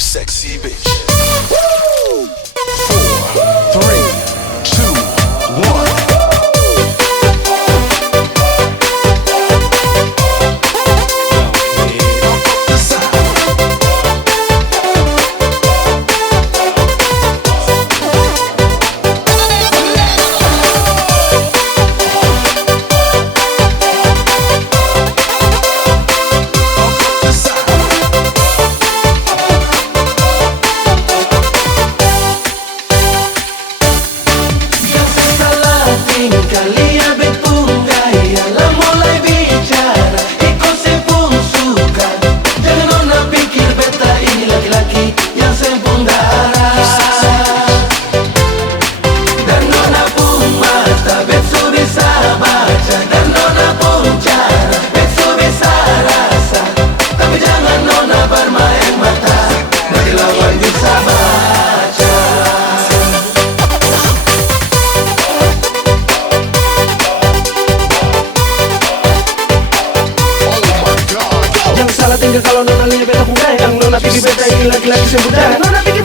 sexy bitch. 4, 3, 2, 1. Kalian betung gaya lah mulai bicara ikut sepung suka. Jangan nona pikir beta ini laki-laki yang sempung darah. Dan nona pun mata betu bisa baca, dan nona pun cara betu bisa rasa. Tapi jangan nona bermain mata, nanti lawan bisa baca. Tinggal kalau nona lihat beta punggah, yang nona pikir beta ini laki-laki sempurna. Nona pikir